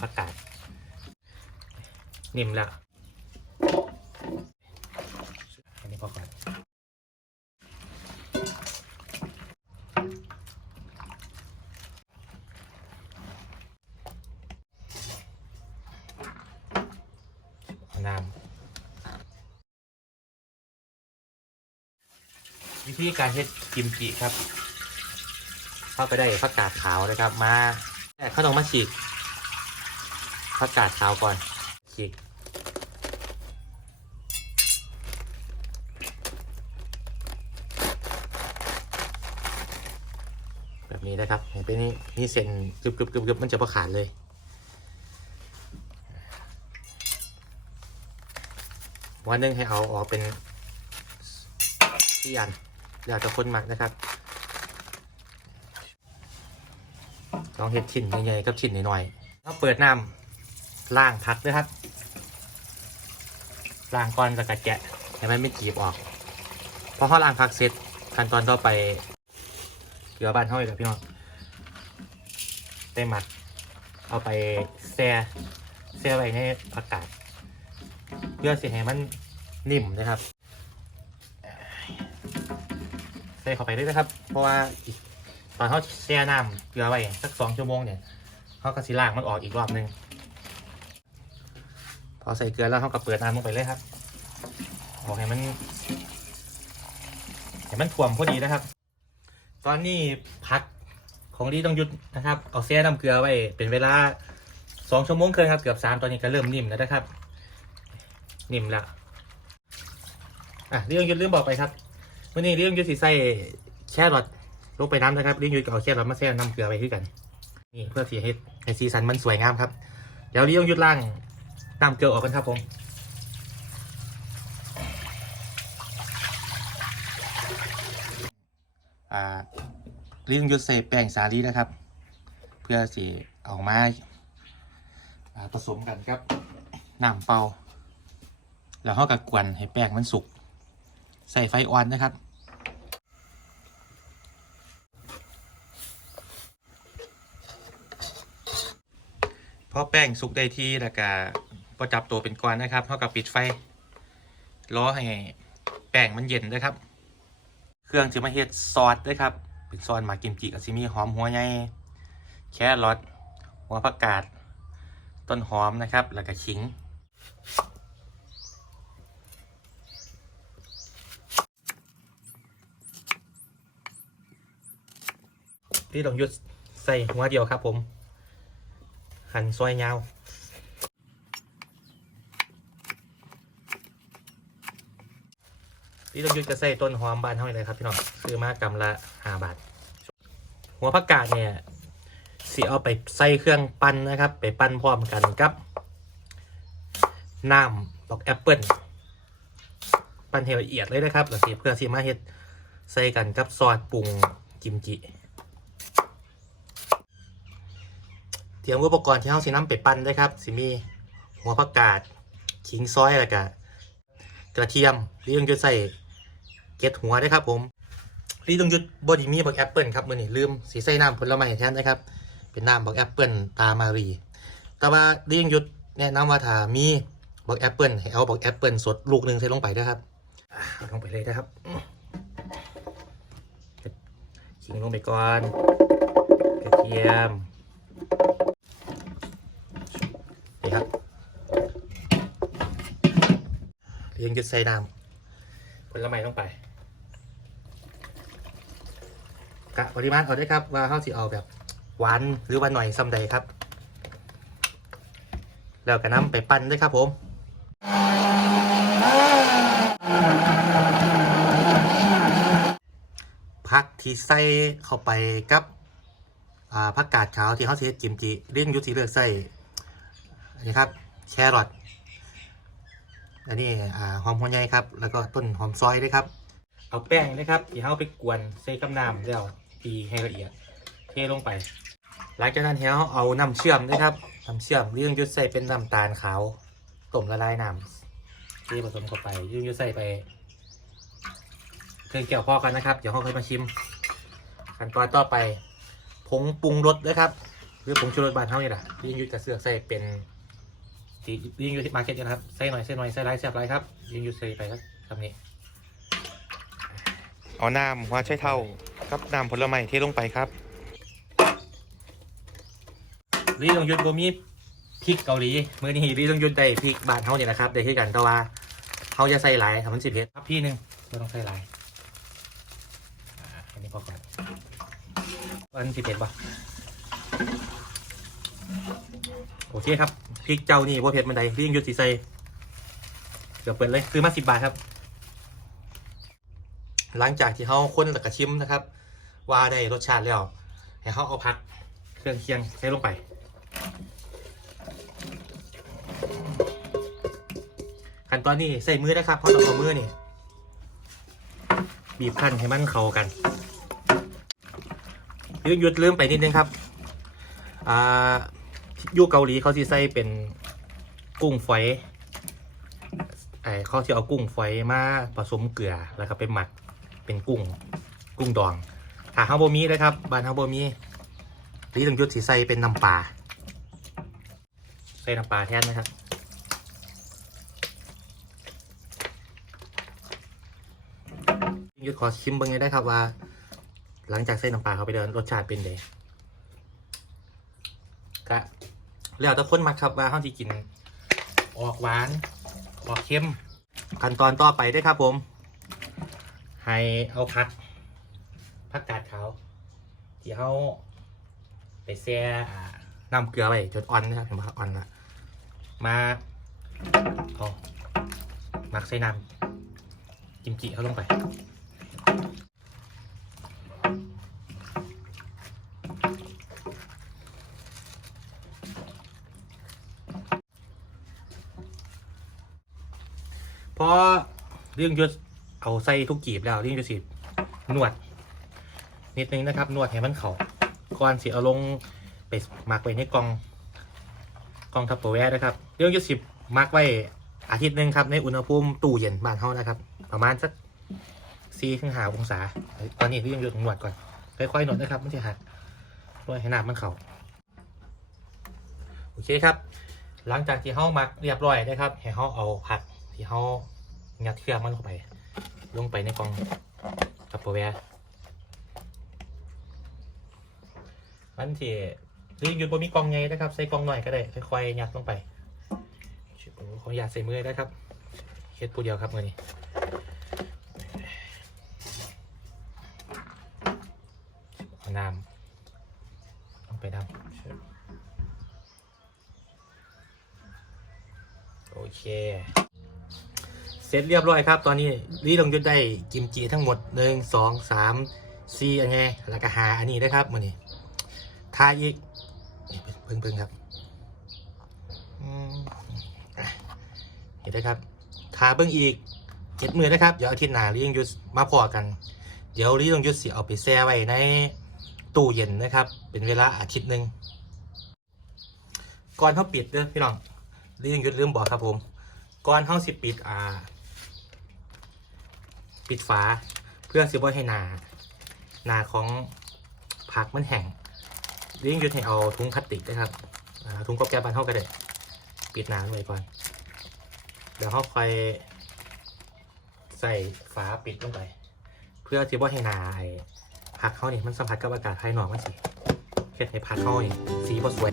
ผักกาดนิ่มแล้วอันนี้พอก่อนน้ำวิธีการเฮ็ดกิมจิครับ เข้าไปได้ผักกาดขาวนะครับ มาแต่เขาต้องมาฉีก ผักกาดขาวก่อนฉีกแบบนี้นะครับ เห็นเป็นนี่นี่เส้นกรึบกรึบกรึบกรึบมันจะประขาดเลย วันหนึงให้เอาออกเป็นที่อันแล้วจะคนหมักนะครับลองเห็ดชิ้นใหญ่ๆกับชิ้นหน่อยๆแล้วเปิดน้ำ ล้างพักด้วยครับล้างก่อนจะกระแกะให้มันไม่จีบออกพอเขาล้างพักเสร็จขั้นตอนต่อไปเกลือบ้านเขาอีกแล้วพี่น้องได้หมัดเอาไปแช่แช่ไว้ในผักกาดเพื่อสิให้มันนิ่มนะครับใส่เข้าไปด้วยนะครับ เพราะว่าอีกตอนเขาแช่น้ำเกลือไว้สักสองชั่วโมงเนี่ยเขาก็สิล้างมันออกอีกรอบหนึง พอใส่เกลือแล้วเขาก็เปิดน้ำลงไปเลยครับออกให้มันให้มันถ่วมพอดีนะครับ ตอนนี้พักของดีต้องหยุดนะครับ เอาแช่น้ำเกลือไว้เป็นเวลาสองชั่วโมงครึ่งครับเกือบสามตอนนี้ก็เริ่มนิ่มแล้วนะครับ นิ่มแล้วอะเรื่องหยุดลืมบอกไปครับวันนี้เรื่องหยุดสีใส่แค่รอทลงไปน้ำนะครับเลี้ยงยุ้ยกับเอาแค่เรามาแช่น้ำเกลือไปที่กันนี่เพื่อสีให้ให้สีสันมันสวยงามครับ เดี๋ยวเลี้ยงยุดล่าง น้ำเกลือออกกันครับผมอ่าเลี้ยงยุดใส่แป้งสาลีนะครับ เพื่อสีออกมาอ่าผสมกันครับน้ำเปล่าแล้วเขากับกวนให้แป้งมันสุก ใส่ไฟอ่อนนะครับพอแป้งสุกได้ที่แล้วก็ อจับตัวเป็นก้อนนะครับเท่ากับปิดไฟรอให้แป้งมันเย็นนะครับ เครื่องจะมาเฮ็ดซอสด้วยครับ เป็นซอสหมากิมจิกับซิมีหอมหัวใหญ่แครอทหัวผักกาด ต้นหอมนะครับ แล้วก็ขิง พี่ต้องหยุดใส่หัวเดียวครับผม หั่นซอยยาว พี่ต้องยุดจะใส่ต้นหอมบานเท่าไหร่ครับพี่น้องซื้อมากำละห้าบาท หัวผักกาดเนี่ยสีเอาไปใส่เครื่องปั้นนะครับ ไปปั้นพร้อมกันกับน้ำบอกแอปเปิลปั้นให้ละเอียดเลยนะครับแล้วสิเพื่อสิมาเฮ็ดใส่กันกับซอสปรุงกิมจิเตรียมอุปกรณ์ที่เฮาสิน้ำไปปั้นได้ครับสิมีหัวผักกาดขิงซอยแล้วก็กระเทียมหรือต้องยุดใส่ เก็ดหัวได้ครับผมหรือต้องยุดบอดี้มีบักแอปเปิลครับมือนี้ลืมสีใส่น้ำผลไม้แทนนะครับ เป็นน้ำบักแอปเปิลตามารี แต่ว่าเรื่องยุดแนะนำว่าถ้ามีบักแอปเปิลให้เอาบักแอปเปิลสดลูกหนึ่งใส่ลงไปด้วยครับเอาลงไปเลยนะครับขิงลงไปก่อนกระเทียมนี่ครับเรียงจะใส่น้ำผลไม้ลงไป กะปริมาณเอาได้ครับว่าเขาสิเอาแบบหวานหรือว่าหน่อยซ้ำใดครับ แล้วก็น้ำไปปั้นด้วยครับผมพักที่ใส่เข้าไปกับผักกาดขาวที่เขาเสียจิมจิเรียงยุติเลือกใส่อันนี้ครับแครอทอันนี้อ่หอมหัวใหญ่ครับ แล้วก็ต้นหอมซอยด้วยครับ เอาแป้งนะครับที่เราไปกวนใส่กับน้ำแล้ว ตีให้ละเอียดเทลงไป หลังจากนั้นเราเอาน้ำเชื่อมนะครับน้ำเชื่อมเรื่องยุดใส่เป็นน้ำตาลขาวต้มละลายน้ำที่ผสมเข้าไปเรื่งยุดใส่ไปเครื่องเกี่ยวพอกันนะครับ เดี๋ยวเราค่อยมาชิมขั้นตอนต่อไปผงปรุงรสนะครับ หรือผงชูรสบ้านเฮานี่แหละที่งยุทธจะเสือกใส่เป็นที่ยิงยุทธมาร์เก็ตนะครับใส่หน่อยใส่หน่อยใส่ไรใส่ไรครับยิงยุทธใส่ไปครับคำนี้เอาน้ำหัวใช้เท่า กับน้ำผลไม้เทลงไปครับลีลงยุทธบ่มีพริกเกาหลีมื้อนี้ลีลงยุทธได้พริกบ้านเฮานี่แหละครับได้ที่กันแต่ว่าเฮาจะใส่หลายทำมันสิเผ็ดครับพี่หนึงไม่ต้องใส่หลายอ่าอันนี้พอก่อนอันสิเผ็ดปะโอเคครับพริกเจ้านี่ว่าเผ็ดมันใดลีลงยุทธสิใส่เดี๋ยวเปิดเลยซื้อมาสิบบาทครับ หลังจากที่เขาค้นแล้วก็ชิมนะครับ ว่าได้รสชาติแล้วให้เขาเอาพักเครื่องเคียงใส่ลงไป ขั้นตอนนี้ใส่มือนะครับเพราะเราเอามือนี่บีบคั้นให้มันเข้ากันยืดหยุดลืมไปนิดนึงครับอ่ายูเกาหลีเขาสิใส่เป็นกุ้งฝอยไอ้เขาจะเอากุ้งฝอยมาผสมเกลือแล้วก็ไปหมักเป็นกุ้งกุ้งดอง ถ้าเฮาบ่มีนะครับบ้านเฮาบ่มีลีต้องยุดสีใส่เป็นน้ำปลาใส่น้ำปลาแทนนะครับยุดขอชิมเบิ่งเลยได้ครับว่า หลังจากใส่น้ำปลาเขาไปเดินรสชาติเป็นไงก็แล้วแต่คนมักครับว่าเฮาสิกิน ออกหวาน ออกเค็มขั้นตอนต่อไปได้ครับผม ให้เอาพัก ผักกาดขาวที่เขาไปแช่อ่าน้ำเกลือไปจนอ่อนนะครับเห็นไหมอ่อนละมาเอาหมักใส่น้ำกิมจิเขาลงไปพอเรื่องยศเอาใส่ทุกกีบแล้วเรื่องยศสินวด นิดนึงนะครับ นวดให้มันเขาก่อนสิเอาลงไปมักไว้ในกล่องกล่องทัพเปอร์แวร์นะครับเรื่องยศสิหมักไว้อาทิตย์หนึ่งครับในอุณหภูมิตู้เย็นบ้านเฮานะครับ ประมาณสักสี่ถึงห้าองศา ตอนนี้เรื่องยศนวดก่อนค่อยๆนวดนะครับไม่ใช่หักด้วยให้น้ำมันเขาโอเคครับ หลังจากที่เฮามักเรียบร้อยนะครับให้เฮาเอาผักที่เขางัดเครื่องมันเข้าไป ลงไปในกล่องทัพเปอร์แวร์ มันที่หรือหยุดบนมีกล่องไงนะครับ ใส่กล่องหน่อยก็ได้ค่อยๆยัดลงไปขออนุญาใส่มือได้ครับเฮ็ดผู้เดียวครับมือนี้เอาน้ำลงไปน้ำโอเค เสร็จเรียบร้อยครับ ตอนนี้รีลงยุดได้กิมจิทั้งหมดหนึ่งสองสามสี่อันไงแล้วก็หาอันนี้นะครับมือนี้ ทาอีกนี่เพิ่งเพิ่งครับอืมอะเห็นไหมครับทาเบิ้งอีกเจ็ดมือนะครับ เดี๋ยวอาทิตย์หน้ารีลงยุดมาพอกัน เดี๋ยวรีลงยุดสิเอาไปแช่ไว้ในตู้เย็นนะครับ เป็นเวลาอาทิตย์หนึ่งก่อนเขาปิดเด้อพี่น้องรีลงยุดลืมบอกครับผมก่อนเฮาสิปิดอ่า ปิดฝาเพื่อสิบ่ให้หนาหนาของผักมันแห้ง เลี้ยงยุดให้เอาถุงพลาสติกนะครับถุงก๊อบแก๊บานเฮากระเด้ปิดหนาไว้ก่อนเดี๋ยวเขาค่อยใส่ฝาปิดลงไป เพื่อสิบ่ให้หนาไอ้ผักเฮานี่มันสัมผัสกับอากาศภายนอกมันสิเฮ็ดให้ผักเฮานี่สีบ่สวย